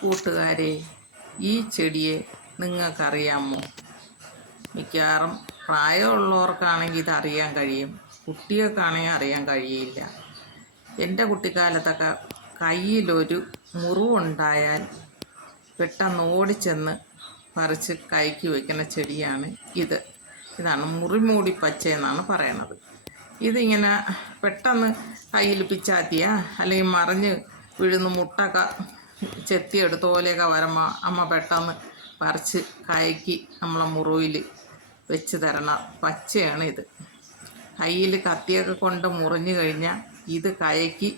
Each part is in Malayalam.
കൂട്ടുകാരെ ഈ ചെടിയെ നിങ്ങൾക്കറിയാമോ? മിക്കവാറും പ്രായമുള്ളവർക്കാണെങ്കിൽ ഇത് അറിയാൻ കഴിയും. കുട്ടികൾക്കാണെങ്കിൽ അറിയാൻ കഴിയില്ല. എന്റെ കുട്ടിക്കാലത്തൊക്കെ കയ്യിലൊരു മുറിവുണ്ടായാൽ പെട്ടെന്ന് ഓടിച്ചെന്ന് പറിച്ച് കൈക്ക് വയ്ക്കുന്ന ചെടിയാണ് ഇത്. ഇതാണ് മുറിമൂടി പച്ച എന്നാണ് പറയണത്. ഇതിങ്ങനെ പെട്ടെന്ന് കയ്യിൽ പിച്ചാത്തിയ അല്ലെങ്കിൽ മറിഞ്ഞ് വീഴുന്ന മുട്ടൊക്കെ ചെത്തിയെടുത്ത പോലെയൊക്കെ വരുമ്പോൾ അമ്മ പെട്ടെന്ന് പറിച്ച് കയക്കി നമ്മളെ മുറിവിൽ വെച്ച് തരണം. പച്ചയാണ് ഇത്. കയ്യിൽ കത്തിയൊക്കെ കൊണ്ട് മുറിഞ്ഞു കഴിഞ്ഞാൽ ഇത് കയക്കി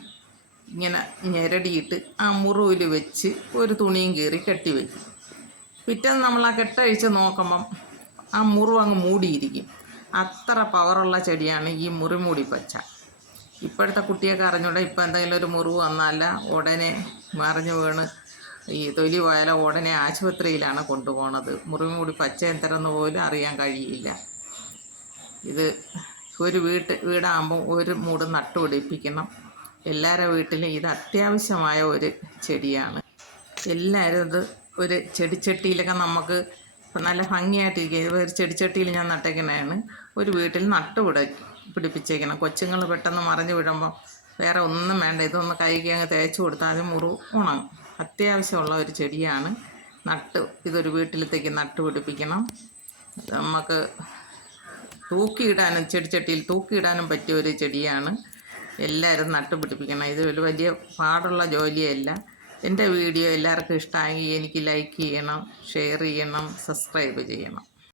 ഇങ്ങനെ ഞെരടിയിട്ട് ആ മുറിവിൽ വെച്ച് ഒരു തുണിയും കീറി കെട്ടി വയ്ക്കും പിറ്റേന്ന് നമ്മൾ ആ കെട്ടഴിച്ച് നോക്കുമ്പം ആ മുറിവ് അങ്ങ് മൂടിയിരിക്കും. അത്ര പവറുള്ള ചെടിയാണ് ഈ മുറിമൂടി പച്ച. ഇപ്പോഴത്തെ കുട്ടിയൊക്കെ അറിഞ്ഞൂടെ ഇപ്പം എന്തെങ്കിലും ഒരു മുറിവ് വന്നാല ഉടനെ മറിഞ്ഞു വീണ്. ഈ തൊലി പോയാലോ ഉടനെ ആശുപത്രിയിലാണ് കൊണ്ടുപോണത്. കൂടി പച്ച എന്തരെന്ന് പോലും അറിയാൻ കഴിയില്ല. ഇത് ഒരു വീട്ട് വീടാകുമ്പോൾ ഒരു മൂട് നട്ടുപിടിപ്പിക്കണം എല്ലാവരുടെ വീട്ടിലും ഇത് അത്യാവശ്യമായ ഒരു ചെടിയാണ്. എല്ലാവരും ഇത് ഒരു ചെടിച്ചട്ടിയിലൊക്കെ നമുക്ക് നല്ല ഭംഗിയായിട്ടിരിക്കുക. ഇത് ഒരു ചെടിച്ചട്ടിയിൽ ഞാൻ നട്ടേക്കണതാണ് ഒരു വീട്ടിൽ നട്ടുപിട പിടിപ്പിച്ചേക്കണം. കൊച്ചുങ്ങൾ പെട്ടെന്ന് മറിഞ്ഞു വിടുമ്പോൾ വേറെ ഒന്നും വേണ്ട. ഇതൊന്ന് കൈകി അങ്ങ് തേച്ച് കൊടുത്താൽ അത് മുറു ഉണങ്ങും. അത്യാവശ്യമുള്ള ഒരു ചെടിയാണ്. നട്ട് ഇതൊരു വീട്ടിലത്തേക്ക് നട്ട് പിടിപ്പിക്കണം. നമുക്ക് തൂക്കിയിടാനും ചെടിച്ചട്ടിയിൽ തൂക്കിയിടാനും പറ്റിയ ഒരു ചെടിയാണ്. എല്ലാവരും നട്ടുപിടിപ്പിക്കണം ഇത് ഒരു വലിയ പാടുള്ള ജോലിയല്ല. എന്റെ വീഡിയോ എല്ലാവർക്കും ഇഷ്ടമായെങ്കിൽ എനിക്ക് ലൈക്ക് ചെയ്യണം ഷെയർ ചെയ്യണം സബ്സ്ക്രൈബ് ചെയ്യണം.